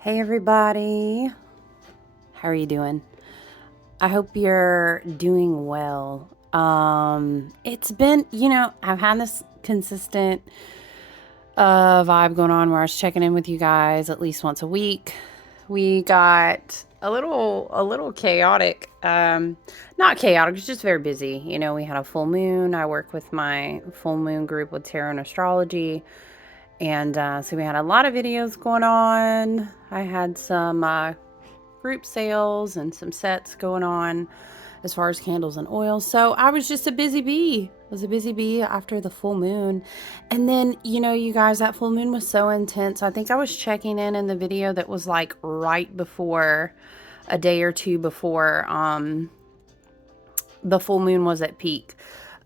Hey everybody, how are you doing? I hope you're doing well. It's been, I've had this consistent vibe going on where I was checking in with you guys at least once a week. We got a little chaotic. Not chaotic, it's just very busy. We had a full moon. I work with my full moon group with tarot and astrology. And so we had a lot of videos going on. I had some group sales and some sets going on as far as candles and oils. So I was just a busy bee. I was a busy bee after the full moon. And then, you guys, that full moon was so intense. I think I was checking in the video that was like right before, a day or two before the full moon was at peak.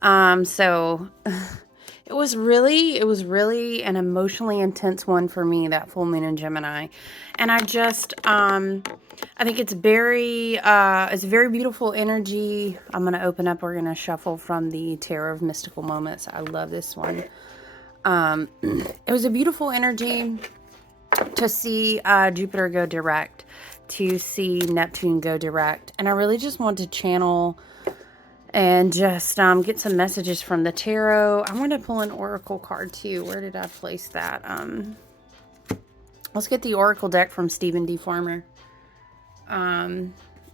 So it was really an emotionally intense one for me, that full moon in Gemini. And I just, I think it's very beautiful energy. I'm going to open up, we're going to shuffle from the Tarot of Mystical Moments. I love this one. It was a beautiful energy to see Jupiter go direct, to see Neptune go direct. And I really just wanted to channel and just get some messages from the tarot. I want to pull an oracle card too. Where did I place that? Let's get the oracle deck from Stephen D. Farmer.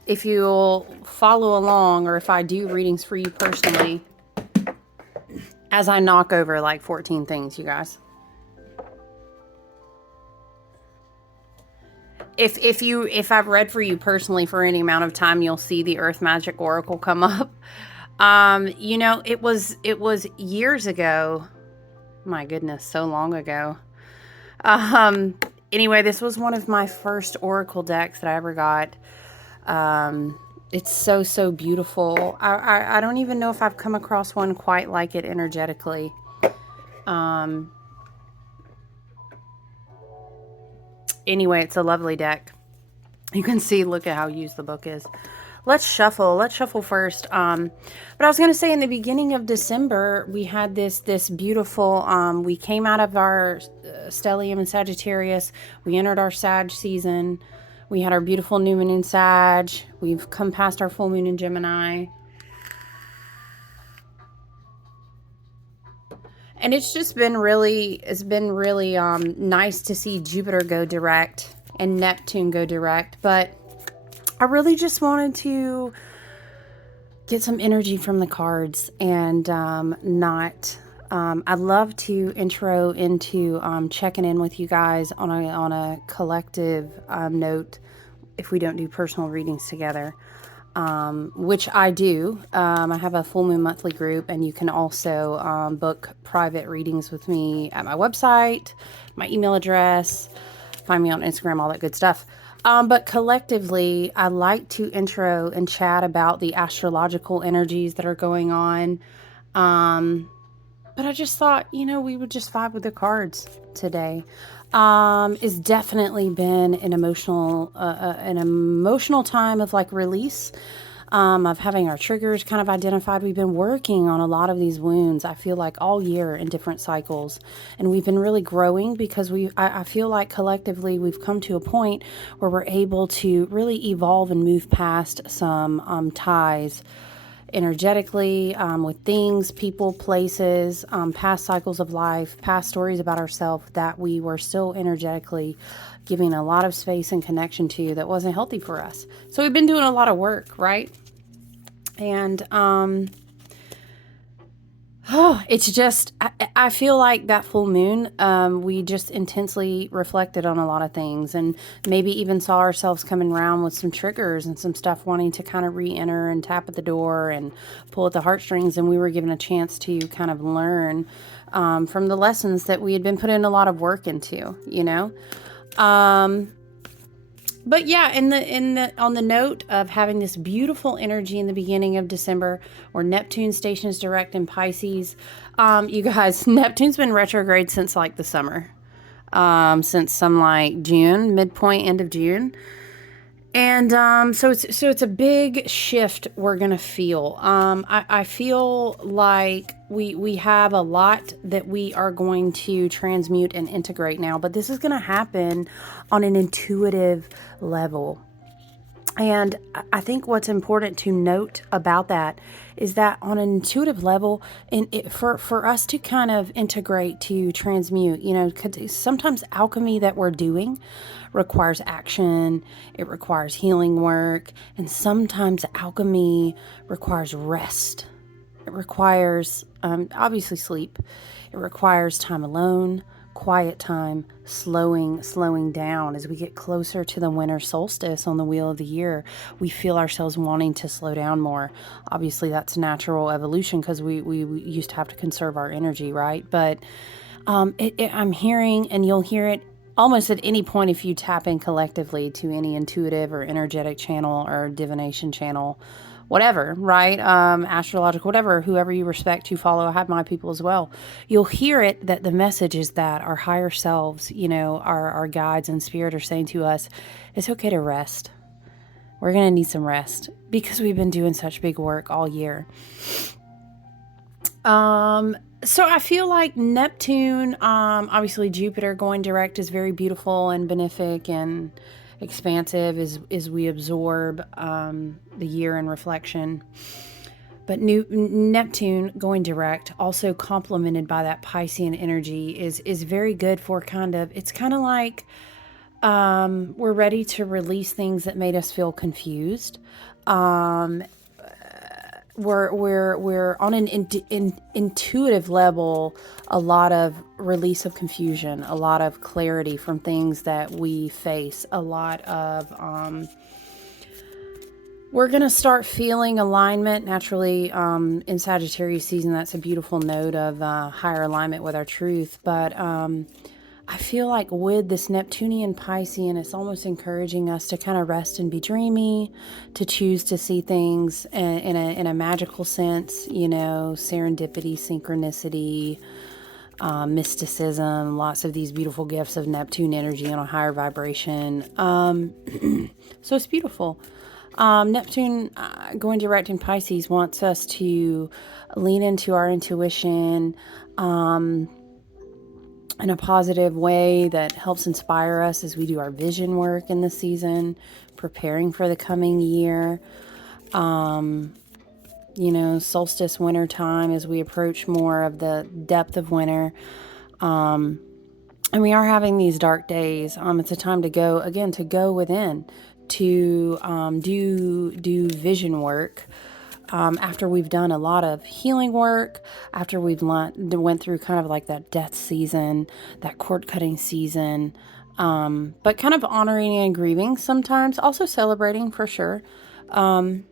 If you'll follow along, or if I do readings for you personally, as I knock over like 14 things, you guys. If I've read for you personally for any amount of time, you'll see the Earth Magic Oracle come up. It was years ago. My goodness, so long ago. Anyway, this was one of my first oracle decks that I ever got. It's so beautiful. I don't even know if I've come across one quite like it energetically. Anyway, it's a lovely deck. You can see, look at how used the book is. Let's shuffle first. But I was going to say, in the beginning of December, we had this beautiful, we came out of our stellium in Sagittarius. We entered our Sag season. We had our beautiful new moon in Sag. We've come past our full moon in Gemini. And it's just been really, nice to see Jupiter go direct and Neptune go direct. But I really just wanted to get some energy from the cards and I'd love to intro into checking in with you guys on a collective note if we don't do personal readings together. Which I do. I have a full moon monthly group, and you can also book private readings with me at my website, my email address, find me on Instagram, all that good stuff. But collectively, I like to intro and chat about the astrological energies that are going on. But I just thought, we would just vibe with the cards today. It's definitely been an emotional time of like release, of having our triggers kind of identified. We've been working on a lot of these wounds, I feel like, all year in different cycles, and we've been really growing because I feel like collectively we've come to a point where we're able to really evolve and move past some ties energetically, with things, people, places, past cycles of life, past stories about ourselves that we were still energetically giving a lot of space and connection to that wasn't healthy for us. So we've been doing a lot of work, right? And it's just, I feel like that full moon, we just intensely reflected on a lot of things, and maybe even saw ourselves coming around with some triggers and some stuff wanting to kind of re-enter and tap at the door and pull at the heartstrings. And we were given a chance to kind of learn from the lessons that we had been putting a lot of work into, But yeah, on the note of having this beautiful energy in the beginning of December, where Neptune stations direct in Pisces, you guys, Neptune's been retrograde since like the summer, since some like June, midpoint, end of June. And so it's a big shift we're gonna feel. I feel like we have a lot that we are going to transmute and integrate now, but this is gonna happen on an intuitive level. And I think what's important to note about that is that on an intuitive level, for us to kind of integrate, to transmute, 'cause sometimes alchemy that we're doing requires action, it requires healing work, and sometimes alchemy requires rest. It requires, obviously, sleep. It requires time alone, quiet time, slowing down. As we get closer to the winter solstice on the wheel of the year, we feel ourselves wanting to slow down more. Obviously, that's natural evolution because we used to have to conserve our energy, right? But I'm hearing, and you'll hear it almost at any point if you tap in collectively to any intuitive or energetic channel or divination channel, whatever, right? Astrological, whatever, whoever you respect, you follow. I have my people as well. You'll hear it that the message is that our higher selves, our guides and spirit are saying to us, it's okay to rest. We're going to need some rest because we've been doing such big work all year. So I feel like Neptune, obviously Jupiter going direct is very beautiful and benefic and expansive as we absorb the year in reflection. But Neptune going direct, also complemented by that Piscean energy, is very good for it's kind of like we're ready to release things that made us feel confused. We're on an intuitive level, a lot of release of confusion, a lot of clarity from things that we face, a lot of we're going to start feeling alignment naturally in Sagittarius season. That's a beautiful note of higher alignment with our truth. But I feel like with this Neptunian Piscean, it's almost encouraging us to kind of rest and be dreamy, to choose to see things in a magical sense, serendipity, synchronicity, mysticism, lots of these beautiful gifts of Neptune energy on a higher vibration. So it's beautiful. Neptune going direct in Pisces wants us to lean into our intuition, in a positive way that helps inspire us as we do our vision work in the season, preparing for the coming year. Solstice winter time as we approach more of the depth of winter. And we are having these dark days. It's a time to go within, to do vision work. After we've done a lot of healing work, after we've went through kind of like that death season, that cord cutting season, but kind of honoring and grieving sometimes, also celebrating for sure. But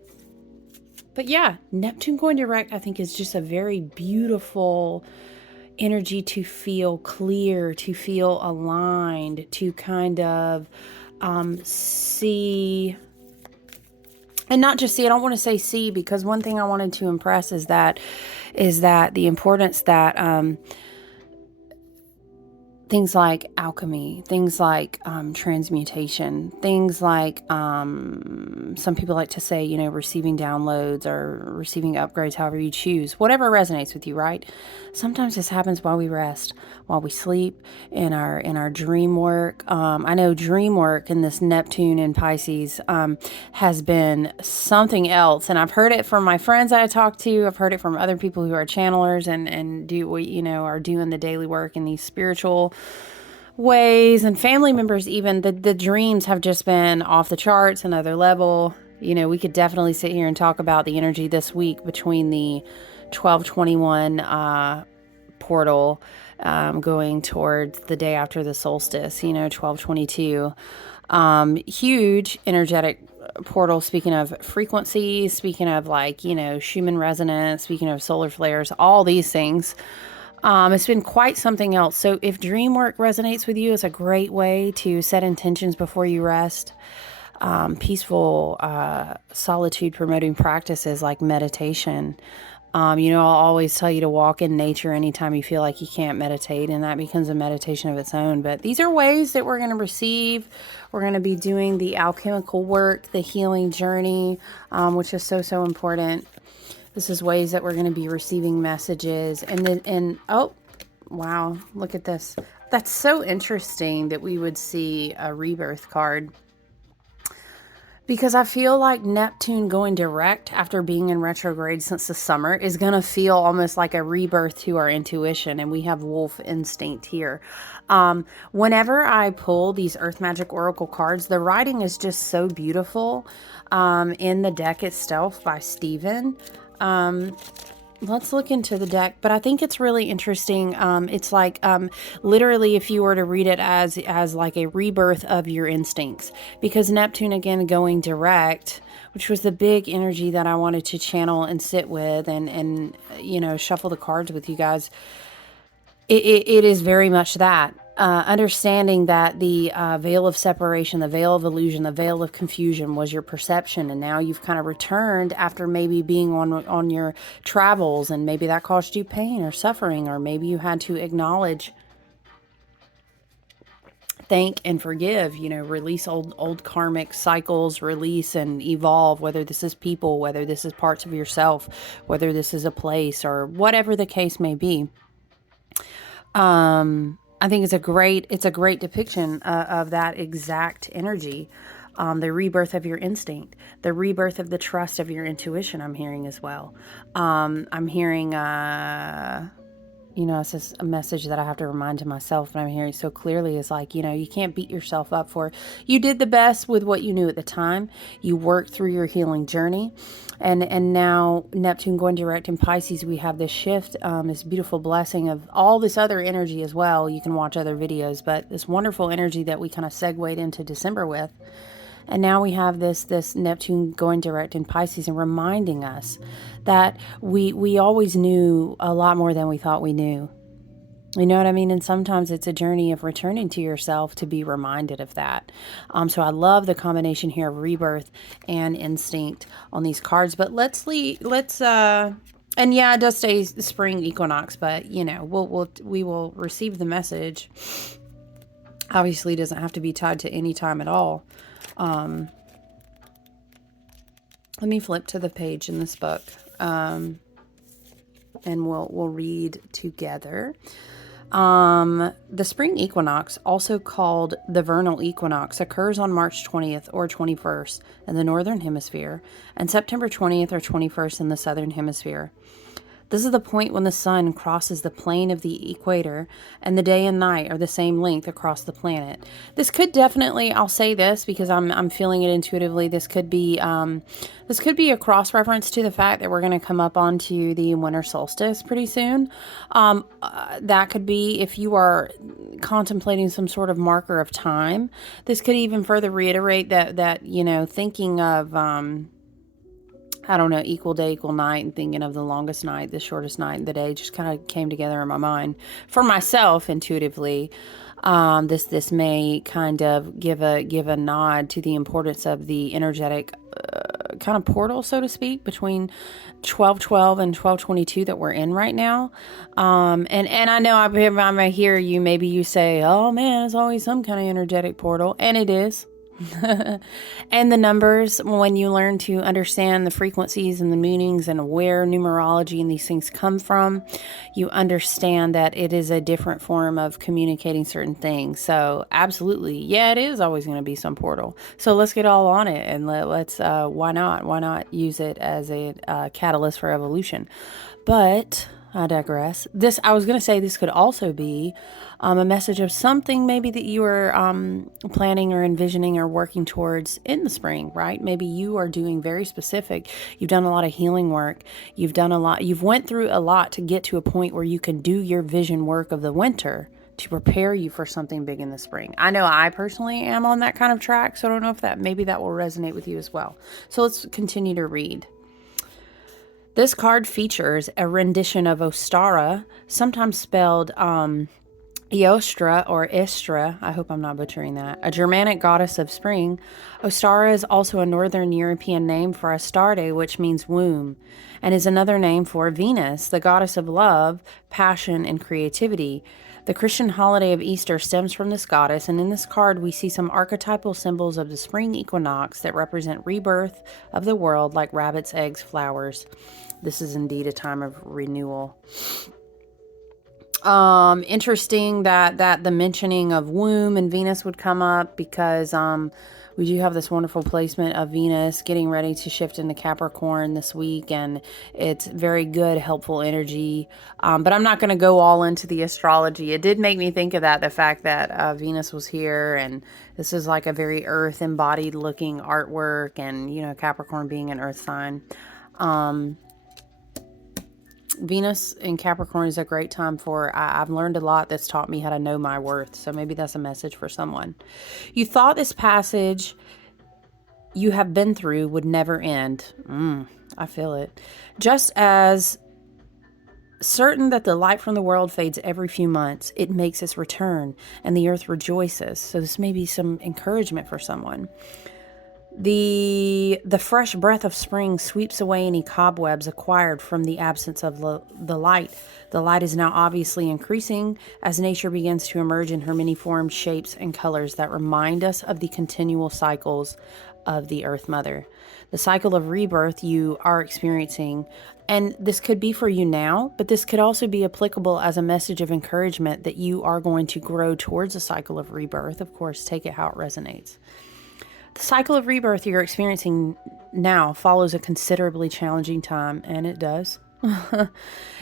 yeah, Neptune going direct, I think, is just a very beautiful energy to feel clear, to feel aligned, to kind of see. And not just see, I don't want to say see, because one thing I wanted to impress is that the importance that things like alchemy, things like transmutation, things like some people like to say, receiving downloads or receiving upgrades, however you choose, whatever resonates with you, right? Sometimes this happens while we rest, while we sleep, in our dream work. I know dream work in this Neptune and Pisces has been something else, and I've heard it from my friends that I talk to. I've heard it from other people who are channelers and are doing the daily work in these spiritual ways, and family members even. The dreams have just been off the charts, another level. We could definitely sit here and talk about the energy this week between the 12/21 portal going towards the day after the solstice, 12/22. Huge energetic portal, speaking of frequencies, speaking of Schumann resonance, speaking of solar flares, all these things. It's been quite something else. So if dream work resonates with you, it's a great way to set intentions before you rest. Peaceful solitude promoting practices like meditation, You know, I'll always tell you to walk in nature anytime you feel like you can't meditate, and that becomes a meditation of its own. But these are ways that we're going to receive. We're going to be doing the alchemical work, the healing journey, which is so, so important. This is ways that we're going to be receiving messages. Oh, wow, look at this. That's so interesting that we would see a rebirth card. Because I feel like Neptune going direct after being in retrograde since the summer is going to feel almost like a rebirth to our intuition. And we have wolf instinct here. Whenever I pull these Earth Magic Oracle cards, the writing is just so beautiful in the deck itself by Stephen. Let's look into the deck, but I think it's really interesting. It's like literally, if you were to read it as like a rebirth of your instincts, because Neptune again going direct, which was the big energy that I wanted to channel and sit with, and you know, shuffle the cards with you guys. It is very much that. Understanding that the veil of separation, the veil of illusion, the veil of confusion was your perception, and now you've kind of returned after maybe being on your travels, and maybe that caused you pain or suffering, or maybe you had to acknowledge, thank, and forgive. You know, release old karmic cycles, release and evolve. Whether this is people, whether this is parts of yourself, whether this is a place, or whatever the case may be. I think it's a great depiction of that exact energy. The rebirth of your instinct, the rebirth of the trust of your intuition, I'm hearing as well. I'm hearing, you know, it's just a message that I have to remind to myself, but I'm hearing so clearly is like, you know, you can't beat yourself up for it. You did the best with what you knew at the time. You worked through your healing journey. And now Neptune going direct in Pisces, we have this shift, this beautiful blessing of all this other energy as well. You can watch other videos, but this wonderful energy that we kind of segued into December with. And now we have this Neptune going direct in Pisces and reminding us that we always knew a lot more than we thought we knew. You know what I mean? And sometimes it's a journey of returning to yourself to be reminded of that. So I love the combination here of rebirth and instinct on these cards. But and yeah, it does say spring equinox, but you know, we will receive the message. Obviously, it doesn't have to be tied to any time at all. Let me flip to the page in this book, and we'll read together. The spring equinox, also called the vernal equinox, occurs on March 20th or 21st in the northern hemisphere and September 20th or 21st in the southern hemisphere. This is the point when the sun crosses the plane of the equator and the day and night are the same length across the planet. This could definitely, I'll say this because I'm feeling it intuitively, this could be a cross-reference to the fact that we're going to come up onto the winter solstice pretty soon. That could be, if you are contemplating some sort of marker of time, this could even further reiterate that you know, thinking of I don't know, equal day, equal night, and thinking of the longest night, the shortest night in the day just kind of came together in my mind. For myself, intuitively, this may kind of give a nod to the importance of the energetic kind of portal, so to speak, between 12:12 and 12:22 that we're in right now. And I know I may hear you, maybe you say, oh man, it's always some kind of energetic portal, and it is. And the numbers, when you learn to understand the frequencies and the meanings and where numerology and these things come from, you understand that it is a different form of communicating certain things. So absolutely, yeah, it is always going to be some portal. So let's get all on it, and let's why not use it as a catalyst for evolution. But I digress. I was going to say this could also be a message of something maybe that you are planning or envisioning or working towards in the spring, right? Maybe you are doing very specific. You've done a lot of healing work. You've went through a lot to get to a point where you can do your vision work of the winter to prepare you for something big in the spring. I know I personally am on that kind of track, so I don't know if maybe that will resonate with you as well. So let's continue to read. This card features a rendition of Ostara, sometimes spelled Eostra, or Istra, I hope I'm not butchering that, a Germanic goddess of spring. Ostara is also a Northern European name for Astarte, which means womb, and is another name for Venus, the goddess of love, passion, and creativity. The Christian holiday of Easter stems from this goddess, and in this card we see some archetypal symbols of the spring equinox that represent rebirth of the world, like rabbits, eggs, flowers. This is indeed a time of renewal. Interesting that the mentioning of womb and Venus would come up, because we do have this wonderful placement of Venus getting ready to shift into Capricorn this week, and it's very good, helpful energy. But I'm not going to go all into the astrology. It did make me think of that, the fact that Venus was here, and this is like a very earth embodied looking artwork, and Capricorn being an earth sign. Venus in Capricorn is a great time for, I've learned a lot that's taught me how to know my worth. So maybe that's a message for someone. You thought this passage you have been through would never end. I feel it. Just as certain that the light from the world fades every few months, it makes its return and the earth rejoices. So this may be some encouragement for someone. The fresh breath of spring sweeps away any cobwebs acquired from the absence of the light. The light is now obviously increasing as nature begins to emerge in her many forms, shapes, and colors that remind us of the continual cycles of the Earth Mother. The cycle of rebirth you are experiencing, and this could be for you now, but this could also be applicable as a message of encouragement that you are going to grow towards a cycle of rebirth. Of course, take it how it resonates. The cycle of rebirth you're experiencing now follows a considerably challenging time, and it does.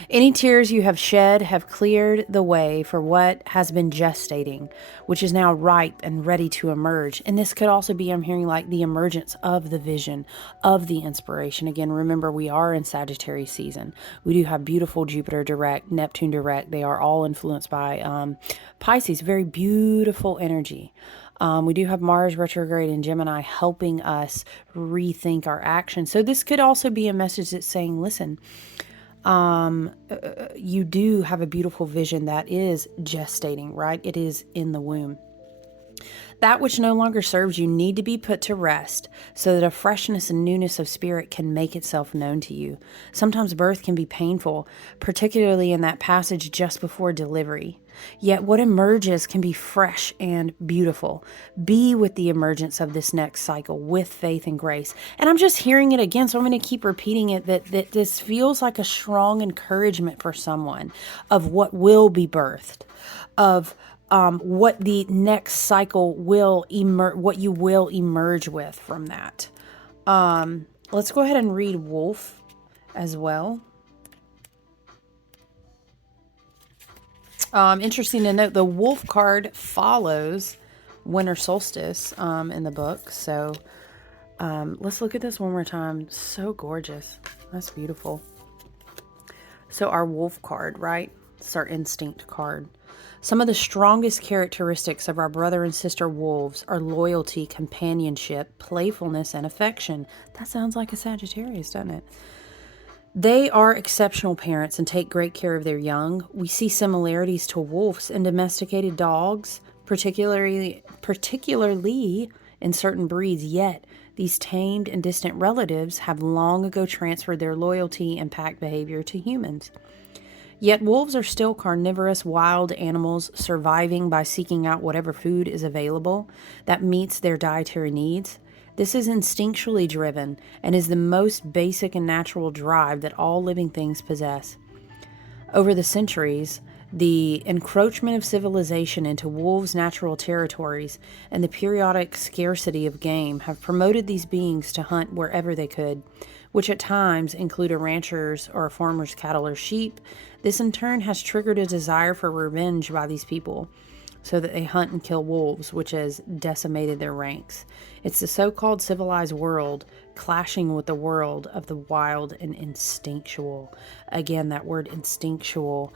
Any tears you have shed have cleared the way for what has been gestating, which is now ripe and ready to emerge. And this could also be, I'm hearing, like the emergence of the vision, of the inspiration. Again, remember, we are in Sagittarius season. We do have beautiful Jupiter direct, Neptune direct. They are all influenced by Pisces, very beautiful energy. We do have Mars retrograde in Gemini helping us rethink our actions. So this could also be a message that's saying, listen, you do have a beautiful vision that is gestating, right? It is in the womb. That which no longer serves you need to be put to rest so that a freshness and newness of spirit can make itself known to you. Sometimes birth can be painful, particularly in that passage just before delivery. Yet what emerges can be fresh and beautiful. Be with the emergence of this next cycle with faith and grace. And I'm just hearing it again, so I'm going to keep repeating it, that this feels like a strong encouragement for someone of what will be birthed, of what the next cycle will what you will emerge with from that. Let's go ahead and read Wolf as well. Interesting to note, the Wolf card follows winter solstice in the book. So let's look at this one more time. So gorgeous. That's beautiful. So our Wolf card, right? It's our instinct card. Some of the strongest characteristics of our brother and sister wolves are loyalty, companionship, playfulness, and affection. That sounds like a Sagittarius, doesn't it? They are exceptional parents and take great care of their young. We see similarities to wolves in domesticated dogs, particularly in certain breeds, yet these tamed and distant relatives have long ago transferred their loyalty and pack behavior to humans. Yet wolves are still carnivorous wild animals, surviving by seeking out whatever food is available that meets their dietary needs. This is instinctually driven and is the most basic and natural drive that all living things possess. Over the centuries, the encroachment of civilization into wolves' natural territories and the periodic scarcity of game have promoted these beings to hunt wherever they could, which at times include a rancher's or a farmer's cattle or sheep. This in turn has triggered a desire for revenge by these people, so that they hunt and kill wolves, which has decimated their ranks. It's the so-called civilized world clashing with the world of the wild and instinctual. Again, that word instinctual,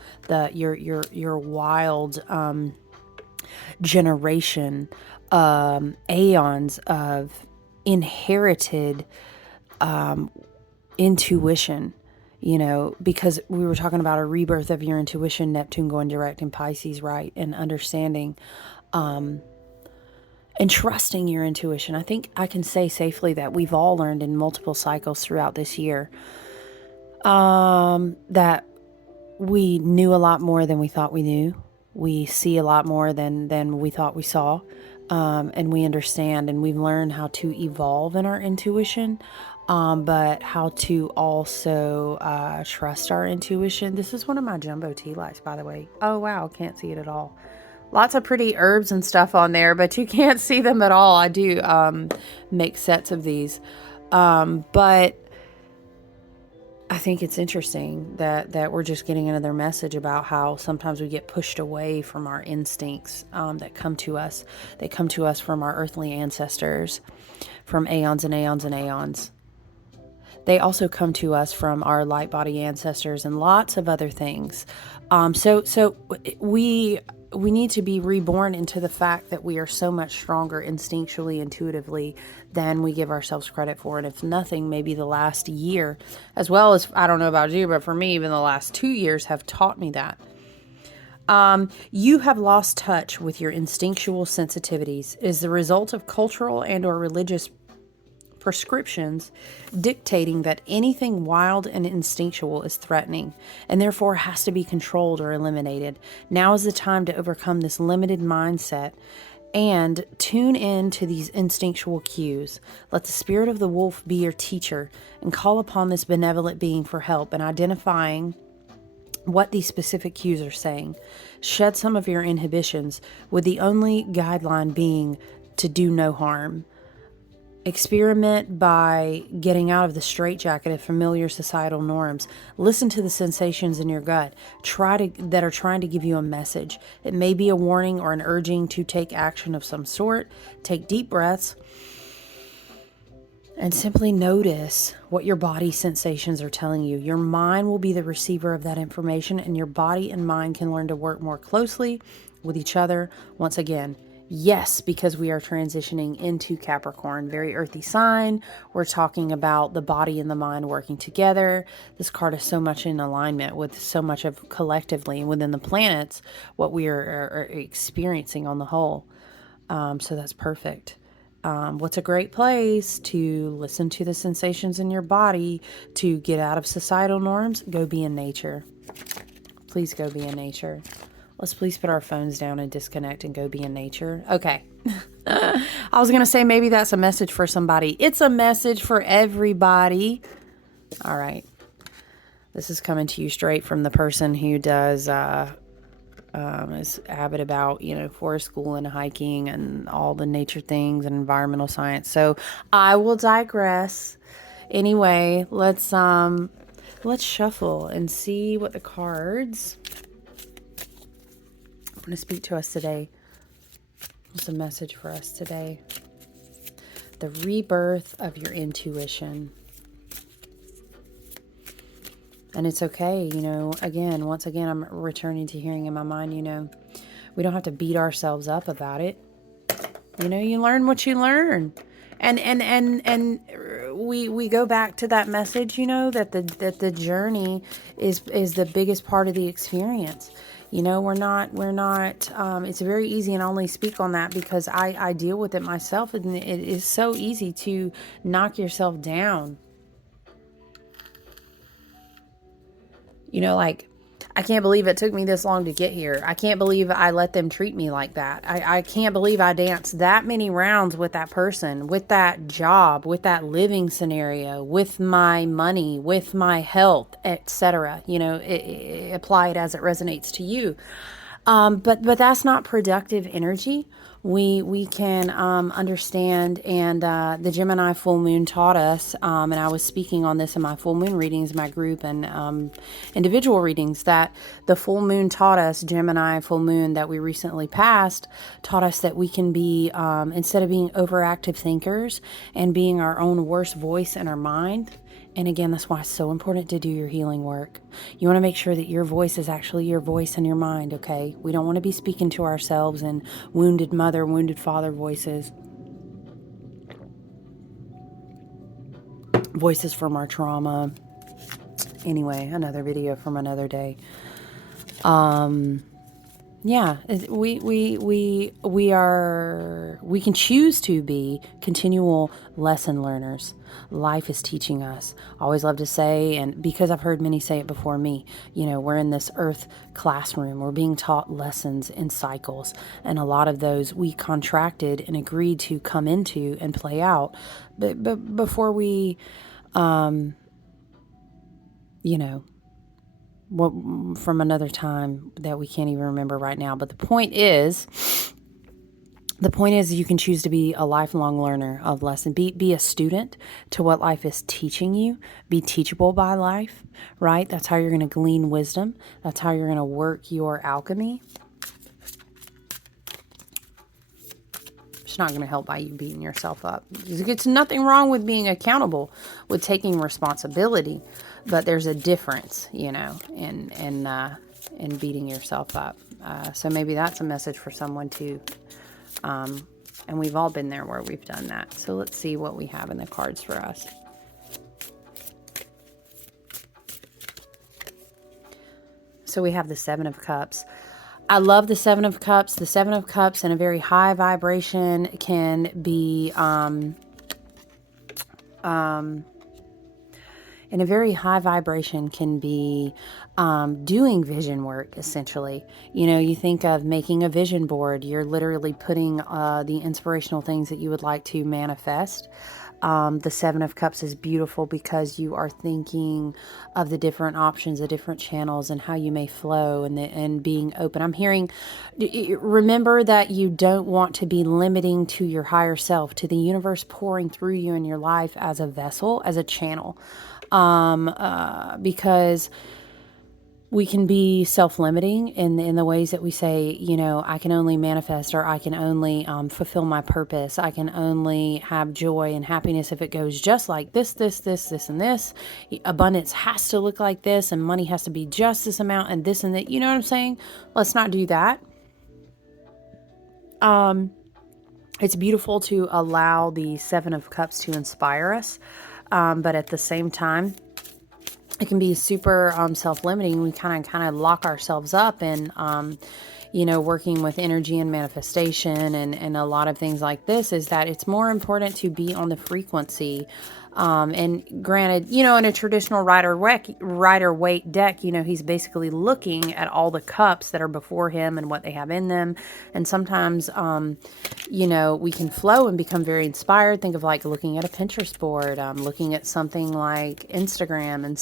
your wild generation, aeons of inherited intuition, you know, because we were talking about a rebirth of your intuition, Neptune going direct in Pisces, right? And understanding and trusting your intuition. I think I can say safely that we've all learned in multiple cycles throughout this year that we knew a lot more than we thought we knew. We see a lot more than we thought we saw. And we understand, and we've learned how to evolve in our intuition, but how to also trust our intuition. This is one of my jumbo tea lights, by the way. Oh, wow. Can't see it at all. Lots of pretty herbs and stuff on there, but you can't see them at all. I do make sets of these. But I think it's interesting that we're just getting another message about how sometimes we get pushed away from our instincts that come to us. They come to us from our earthly ancestors, from aeons and aeons and aeons. They also come to us from our light body ancestors and lots of other things. So we need to be reborn into the fact that we are so much stronger instinctually, intuitively than we give ourselves credit for. And if nothing, maybe the last year, as well as, I don't know about you, but for me, even the last 2 years have taught me that. You have lost touch with your instinctual sensitivities. It is the result of cultural and or religious prescriptions dictating that anything wild and instinctual is threatening and therefore has to be controlled or eliminated. Now is the time to overcome this limited mindset and tune in to these instinctual cues. Let the spirit of the wolf be your teacher and call upon this benevolent being for help in identifying what these specific cues are saying. Shed some of your inhibitions, with the only guideline being to do no harm. Experiment by getting out of the straitjacket of familiar societal norms. Listen to the sensations in your gut that are trying to give you a message. It may be a warning or an urging to take action of some sort. Take deep breaths and simply notice what your body sensations are telling you. Your mind will be the receiver of that information, and your body and mind can learn to work more closely with each other once again. Yes, because we are transitioning into Capricorn, very earthy sign. We're talking about the body and the mind working together. This card is so much in alignment with so much of collectively within the planets, what we are experiencing on the whole. So that's perfect. What's a great place to listen to the sensations in your body, to get out of societal norms? Go be in nature. Please go be in nature. Let's please put our phones down and disconnect and go be in nature. Okay. I was going to say maybe that's a message for somebody. It's a message for everybody. All right. This is coming to you straight from the person who does, is avid about, forest school and hiking and all the nature things and environmental science. So I will digress. Anyway, let's shuffle and see what the cards want to speak to us today. What's a message for us today? The rebirth of your intuition. And it's okay, once again, I'm returning to hearing in my mind, we don't have to beat ourselves up about it. You learn what you learn. And we go back to that message, that the journey is the biggest part of the experience. We're not, it's very easy, and I only speak on that because I deal with it myself, and it is so easy to knock yourself down. I can't believe it took me this long to get here. I can't believe I let them treat me like that. I can't believe I danced that many rounds with that person, with that job, with that living scenario, with my money, with my health, etc. Apply it as it resonates to you. But that's not productive energy. We can understand, and the Gemini full moon taught us, and I was speaking on this in my full moon readings, my group and individual readings, that the full moon taught us, Gemini full moon that we recently passed, taught us that we can be, instead of being overactive thinkers and being our own worst voice in our mind. And again, that's why it's so important to do your healing work. You want to make sure that your voice is actually your voice in your mind, okay? We don't want to be speaking to ourselves in wounded mother, wounded father voices. Voices from our trauma. Anyway, another video from another day. Yeah, we can choose to be continual lesson learners. Life is teaching us. I always love to say, and because I've heard many say it before me, we're in this earth classroom. We're being taught lessons in cycles, and a lot of those we contracted and agreed to come into and play out. But before we, what from another time that we can't even remember right now. But the point is you can choose to be a lifelong learner of lesson. Be a student to what life is teaching you. Be teachable by life, right? That's how you're going to glean wisdom. That's how you're going to work your alchemy. It's not going to help by you beating yourself up. It's nothing wrong with being accountable, with taking responsibility, but there's a difference, in beating yourself up. So maybe that's a message for someone too. And we've all been there where we've done that. So let's see what we have in the cards for us. So we have the Seven of Cups. I love the Seven of Cups. The Seven of Cups in a very high vibration can be, in a very high vibration can be doing vision work, essentially. You think of making a vision board. You're literally putting the inspirational things that you would like to manifest. The Seven of Cups is beautiful because you are thinking of the different options, the different channels, and how you may flow, and being open. I'm hearing, remember that you don't want to be limiting to your higher self, to the universe pouring through you in your life as a vessel, as a channel, because we can be self-limiting in the ways that we say, I can only manifest, or I can only fulfill my purpose. I can only have joy and happiness if it goes just like this, and this. Abundance has to look like this, and money has to be just this amount, and this and that. You know what I'm saying? Let's not do that. It's beautiful to allow the Seven of Cups to inspire us, but at the same time, it can be super self-limiting. We kind of lock ourselves up in, working with energy and manifestation and a lot of things like this, is that it's more important to be on the frequency. And granted, in a traditional Rider-Waite deck, he's basically looking at all the cups that are before him and what they have in them. And sometimes, we can flow and become very inspired. Think of like looking at a Pinterest board, looking at something like Instagram and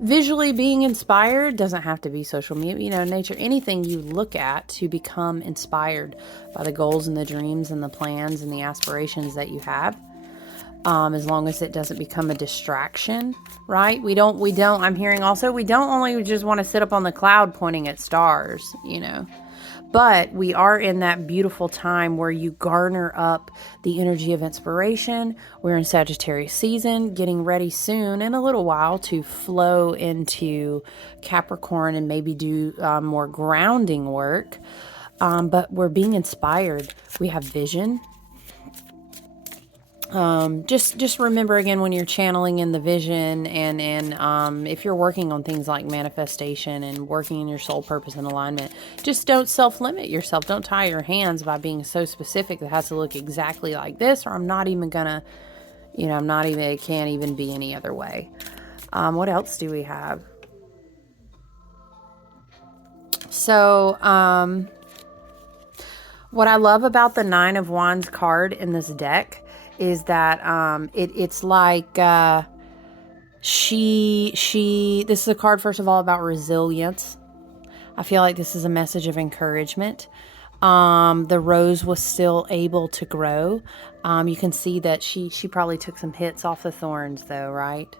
visually being inspired. Doesn't have to be social media, nature, anything you look at to become inspired by the goals and the dreams and the plans and the aspirations that you have. As long as it doesn't become a distraction, right? I'm hearing also, we don't only just want to sit up on the cloud pointing at stars, but we are in that beautiful time where you garner up the energy of inspiration. We're in Sagittarius season, getting ready soon in a little while to flow into Capricorn and maybe do more grounding work. But we're being inspired. We have vision. Just remember again, when you're channeling in the vision and if you're working on things like manifestation and working in your soul purpose and alignment, just don't self-limit yourself. Don't tie your hands by being so specific that it has to look exactly like this, or I'm not even gonna, it can't even be any other way. What else do we have? So, what I love about the Nine of Wands card in this deck is that it's like this is a card, first of all, about resilience. I feel like this is a message of encouragement. The rose was still able to grow. You can see that she probably took some hits off the thorns though, right?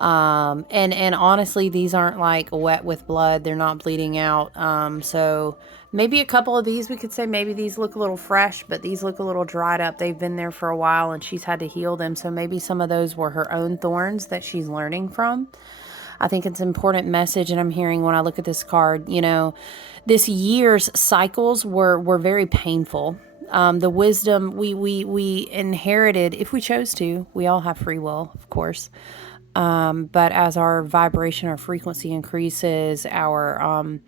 And honestly, these aren't like wet with blood. They're not bleeding out. So maybe a couple of these, we could say maybe these look a little fresh, but these look a little dried up. They've been there for a while and she's had to heal them. So maybe some of those were her own thorns that she's learning from. I think it's an important message. And I'm hearing when I look at this card, this year's cycles were very painful. The wisdom we inherited, if we chose to, we all have free will, of course. But as our vibration, our frequency increases, our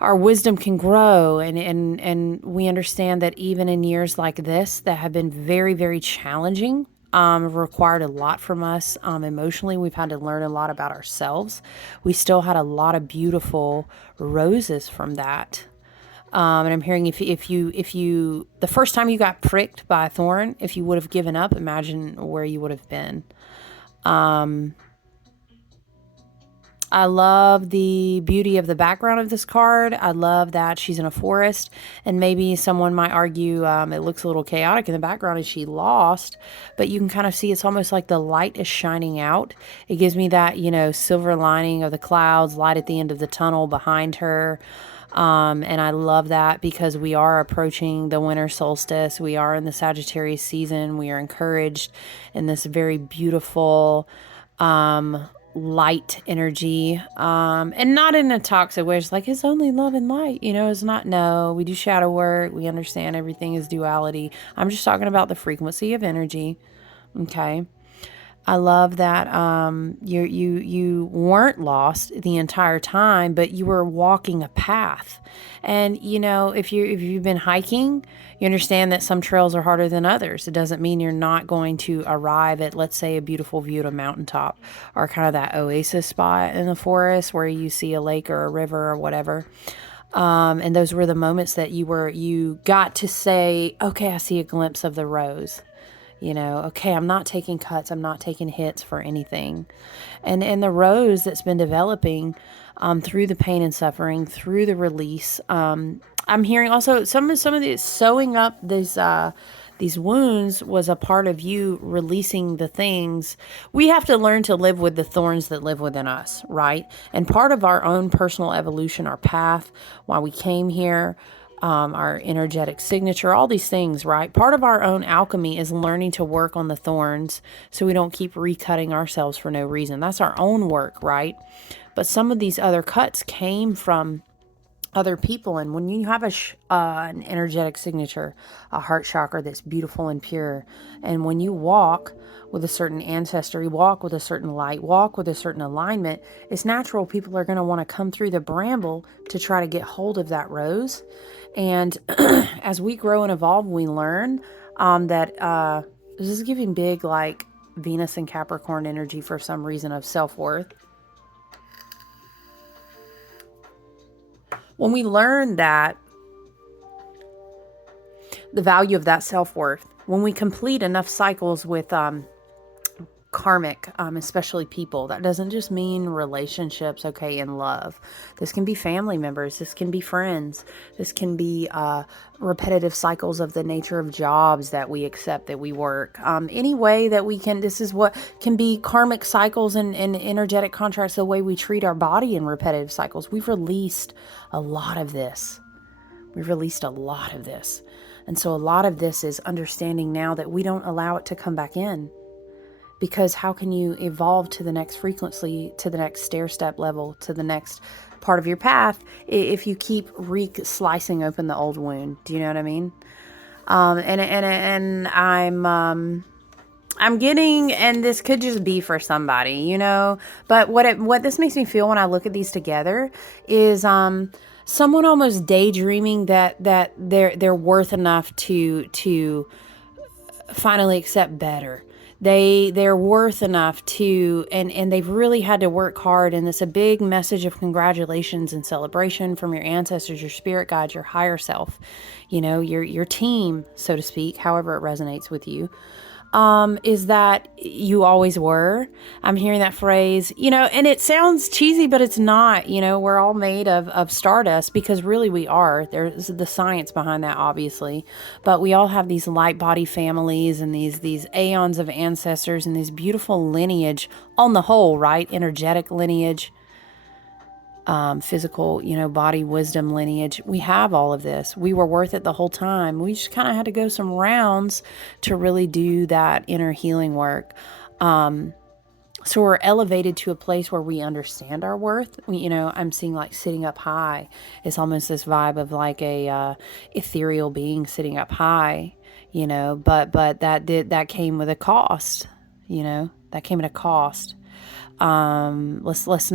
wisdom can grow, and we understand that even in years like this that have been very, very challenging, required a lot from us. Emotionally, we've had to learn a lot about ourselves. We still had a lot of beautiful roses from that. And I'm hearing if you the first time you got pricked by a thorn, if you would have given up, imagine where you would have been. I love the beauty of the background of this card. I love that she's in a forest, and maybe someone might argue it looks a little chaotic in the background. Is she lost? But you can kind of see it's almost like the light is shining out. It gives me that, silver lining of the clouds, light at the end of the tunnel behind her. And I love that because we are approaching the winter solstice. We are in the Sagittarius season. We are encouraged in this very beautiful, light energy, and not in a toxic way. It's like, it's only love and light, it's not. No, we do shadow work. We understand everything is duality. I'm just talking about the frequency of energy. Okay. I love that you weren't lost the entire time, but you were walking a path. And if you've been hiking, you understand that some trails are harder than others. It doesn't mean you're not going to arrive at, let's say, a beautiful view at a mountaintop, or kind of that oasis spot in the forest where you see a lake or a river or whatever. And those were the moments that you got to say, okay, I see a glimpse of the rose. Okay, I'm not taking cuts, I'm not taking hits for anything. And the rose that's been developing, through the pain and suffering, through the release. I'm hearing also some of the sewing up these wounds was a part of you releasing the things. We have to learn to live with the thorns that live within us, right? And part of our own personal evolution, our path, why we came here, our energetic signature, all these things, right? Part of our own alchemy is learning to work on the thorns so we don't keep recutting ourselves for no reason. That's our own work, right? But some of these other cuts came from other people. And when you have an energetic signature, a heart chakra that's beautiful and pure, and when you walk with a certain ancestry, walk with a certain light, walk with a certain alignment, it's natural people are going to want to come through the bramble to try to get hold of that rose. And as we grow and evolve, we learn that this is giving big, like, Venus and Capricorn energy for some reason of self-worth. When we learn that, the value of that self-worth, when we complete enough cycles with karmic, especially people, that doesn't just mean relationships, okay, and love. This can be family members. This can be friends. This can be repetitive cycles of the nature of jobs that we accept, that we work. Any way that we can, this is what can be karmic cycles and energetic contracts, the way we treat our body in repetitive cycles. We've released a lot of this. And so a lot of this is understanding now that we don't allow it to come back in. Because how can you evolve to the next frequency, to the next stair step level, to the next part of your path, if you keep slicing open the old wound? Do you know what I mean? And I'm getting, and this could just be for somebody, but what this makes me feel when I look at these together is someone almost daydreaming that they're worth enough to finally accept better. They're worth enough to, and they've really had to work hard. And it's a big message of congratulations and celebration from your ancestors, your spirit guides, your higher self, your team, so to speak, however it resonates with you. Is that you always were. I'm hearing that phrase, and it sounds cheesy, but it's not. We're all made of stardust, because really we are. There's the science behind that, obviously, but we all have these light body families and these aeons of ancestors and this beautiful lineage on the whole, right? Energetic lineage, physical, body wisdom lineage. We have all of this. We were worth it the whole time. We just kind of had to go some rounds to really do that inner healing work. So we're elevated to a place where we understand our worth. I'm seeing like sitting up high. It's almost this vibe of like a ethereal being sitting up high, but that came with a cost, that came at a cost. Let's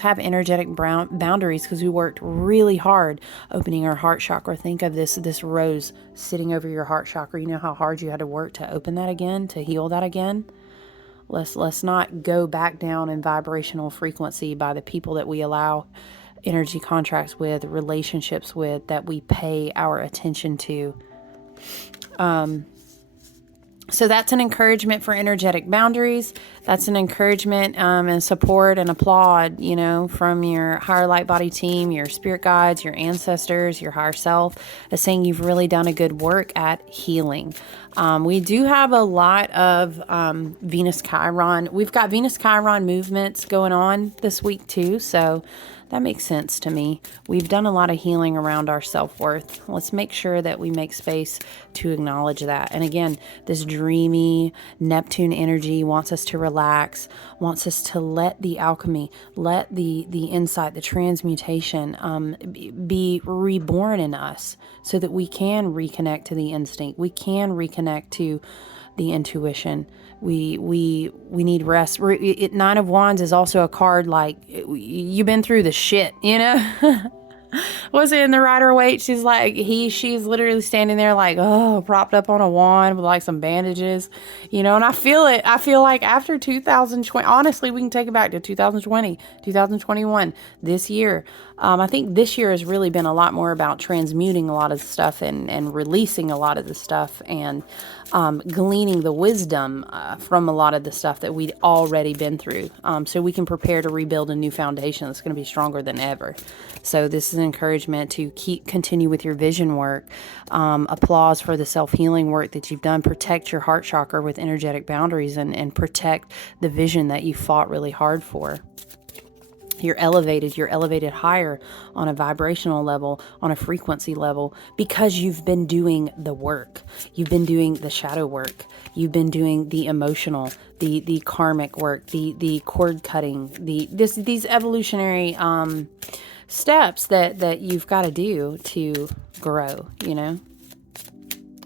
have energetic boundaries, because we worked really hard opening our heart chakra. Think of this rose sitting over your heart chakra. You know how hard you had to work to open that again, to heal that again. Let's not go back down in vibrational frequency by the people that we allow energy contracts with, relationships with, that we pay our attention to. So that's an encouragement for energetic boundaries. That's an encouragement and support and applaud, from your higher light body team, your spirit guides, your ancestors, your higher self, as saying you've really done a good work at healing. We do have a lot of Venus Chiron. We've got Venus Chiron movements going on this week too, so that makes sense to me. We've done a lot of healing around our self-worth. Let's make sure that we make space to acknowledge that. And again, this dreamy Neptune energy wants us to relax, wants us to let the alchemy, let the insight, the transmutation be reborn in us, so that we can reconnect to the instinct. We can reconnect to the intuition. We need rest. Nine of Wands is also a card like, you've been through the shit, Was it in the Rider-Waite? She's like, she's literally standing there like, propped up on a wand with like some bandages, and I feel it. I feel like after 2020, honestly, we can take it back to 2020, 2021, this year. I think this year has really been a lot more about transmuting a lot of the stuff and releasing a lot of the stuff, and gleaning the wisdom from a lot of the stuff that we'd already been through, so we can prepare to rebuild a new foundation that's going to be stronger than ever. So this is an encouragement to continue with your vision work. Applause for the self-healing work that you've done. Protect your heart chakra with energetic boundaries, and protect the vision that you fought really hard for. You're elevated higher on a vibrational level, on a frequency level, because you've been doing the work. You've been doing the shadow work. You've been doing the emotional, the karmic work, the cord cutting, these evolutionary steps that you've got to do to grow,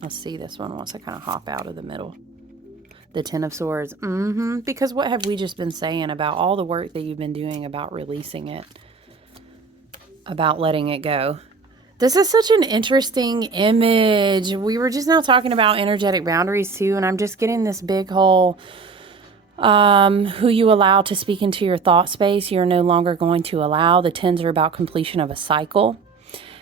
Let's see, this one wants to kind of hop out of the middle. The Ten of Swords. Because what have we just been saying about all the work that you've been doing about releasing it, about letting it go? This is such an interesting image. We were just now talking about energetic boundaries too, and I'm just getting this big whole who you allow to speak into your thought space, you're no longer going to allow. The tens are about completion of a cycle.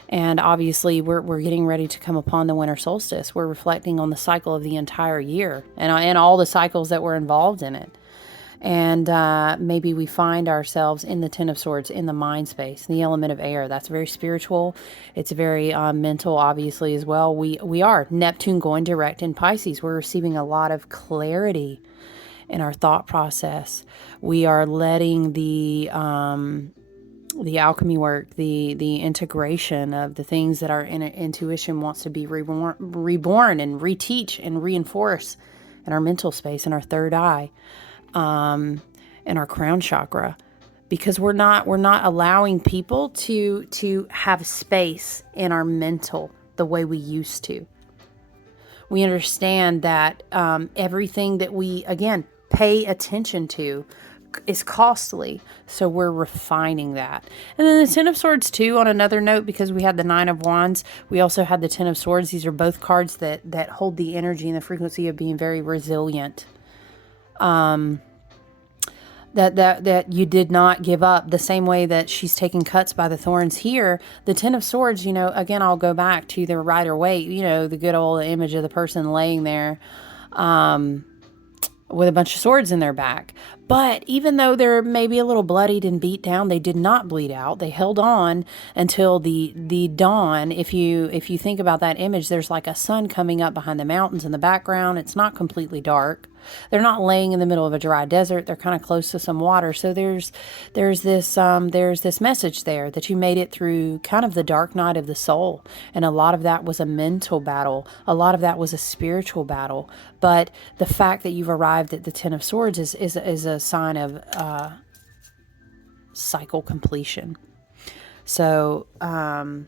And obviously, we're getting ready to come upon the winter solstice. We're reflecting on the cycle of the entire year and all the cycles that were involved in it. And maybe we find ourselves in the Ten of Swords, in the mind space, the element of air. That's very spiritual. It's very mental, obviously, as well. We are. Neptune going direct in Pisces. We're receiving a lot of clarity in our thought process. We are letting the alchemy work, the integration of the things that our intuition wants to be reborn and reteach and reinforce in our mental space, in our third eye, in our crown chakra, because we're not allowing people to have space in our mental the way we used to. We understand that everything that we, again, pay attention to is costly, so we're refining that. And then the Ten of Swords too, on another note, because we had the Nine of Wands, we also had the Ten of Swords. These are both cards that hold the energy and the frequency of being very resilient. That you did not give up, the same way that she's taking cuts by the thorns here. The Ten of Swords, again, I'll go back to the Rider-Waite, the good old image of the person laying there with a bunch of swords in their back. But even though they're maybe a little bloodied and beat down, they did not bleed out. They held on until the dawn. If you think about that image, there's like a sun coming up behind the mountains in the background. It's not completely dark. They're not laying in the middle of a dry desert. They're kind of close to some water. So there's this message there that you made it through kind of the dark night of the soul. And a lot of that was a mental battle. A lot of that was a spiritual battle. But the fact that you've arrived at the Ten of Swords is a sign of cycle completion. So the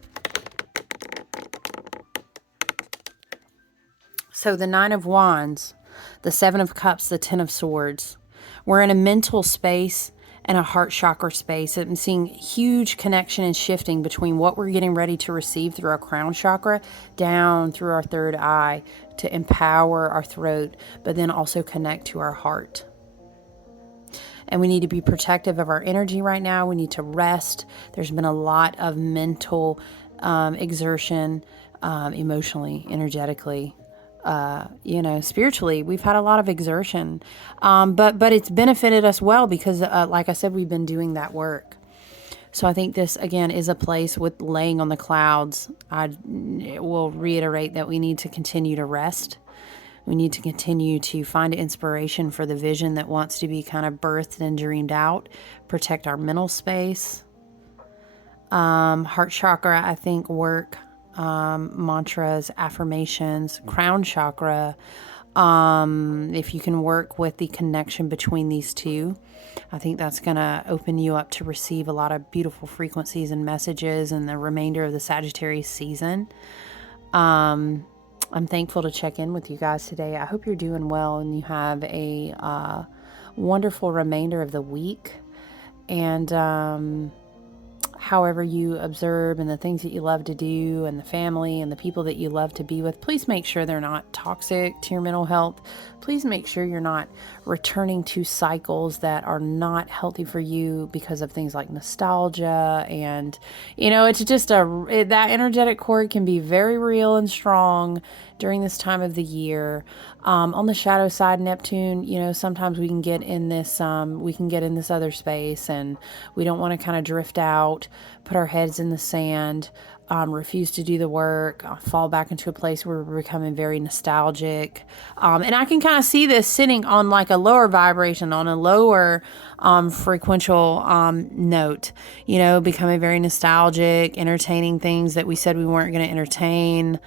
Nine of Wands, the Seven of Cups, the Ten of Swords, We're in a mental space and a heart chakra space. I'm seeing huge connection and shifting between what we're getting ready to receive through our crown chakra down through our third eye to empower our throat, but then also connect to our heart. And we need to be protective of our energy right now. We need to rest. There's been a lot of mental exertion, emotionally, energetically, spiritually. We've had a lot of exertion, but it's benefited us well because, like I said, we've been doing that work. So I think this, again, is a place with laying on the clouds. I will reiterate that we need to continue to rest. We need to continue to find inspiration for the vision that wants to be kind of birthed and dreamed out. Protect our mental space. Heart chakra, I think, work. Mantras, affirmations. Crown chakra. If you can work with the connection between these two, I think that's going to open you up to receive a lot of beautiful frequencies and messages in the remainder of the Sagittarius season. I'm thankful to check in with you guys today. I hope you're doing well and you have a wonderful remainder of the week. And however you observe and the things that you love to do and the family and the people that you love to be with, please make sure they're not toxic to your mental health. Please make sure you're not returning to cycles that are not healthy for you because of things like nostalgia. And, it's just that energetic cord can be very real and strong during this time of the year. On the shadow side, Neptune, sometimes we can get in this other space, and we don't want to kind of drift out, put our heads in the sand, refuse to do the work, fall back into a place where we're becoming very nostalgic. And I can kind of see this sitting on like a lower vibration, on a lower frequential note, becoming very nostalgic, entertaining things that we said we weren't going to entertain.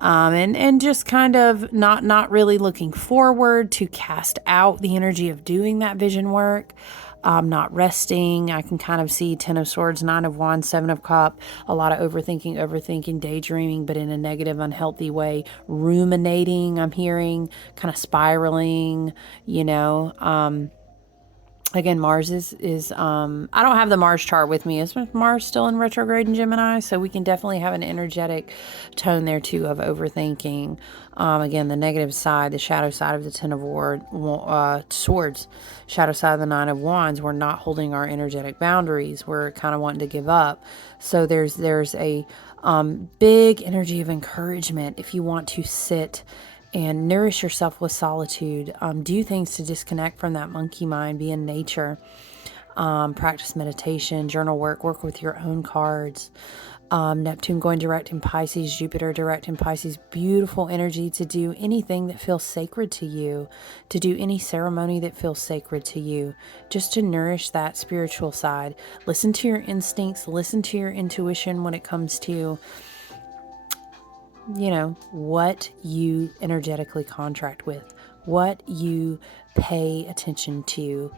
And just kind of not really looking forward to cast out the energy of doing that vision work. Not resting. I can kind of see 10 of Swords, 9 of Wands, 7 of Cup, a lot of overthinking, daydreaming, but in a negative, unhealthy way. Ruminating, I'm hearing, kind of spiraling, Again, Mars is I don't have the Mars chart with me. Is Mars still in retrograde in Gemini? So we can definitely have an energetic tone there too of overthinking. Again, the negative side, the shadow side of the 10 of Swords, shadow side of the 9 of Wands. We're not holding our energetic boundaries. We're kind of wanting to give up. So there's a big energy of encouragement if you want to sit and nourish yourself with solitude. Do things to disconnect from that monkey mind. Be in nature. Practice meditation, journal work with your own cards. Neptune going direct in Pisces, Jupiter direct in Pisces. Beautiful energy to do anything that feels sacred to you, to do any ceremony that feels sacred to you, just to nourish that spiritual side. Listen to your instincts, listen to your intuition when it comes to what you energetically contract with, what you pay attention to.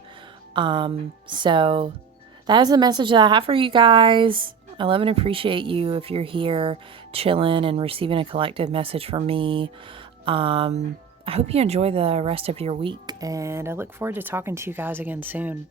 So that is the message that I have for you guys. I love and appreciate you if you're here chilling and receiving a collective message from me. I hope you enjoy the rest of your week, and I look forward to talking to you guys again soon.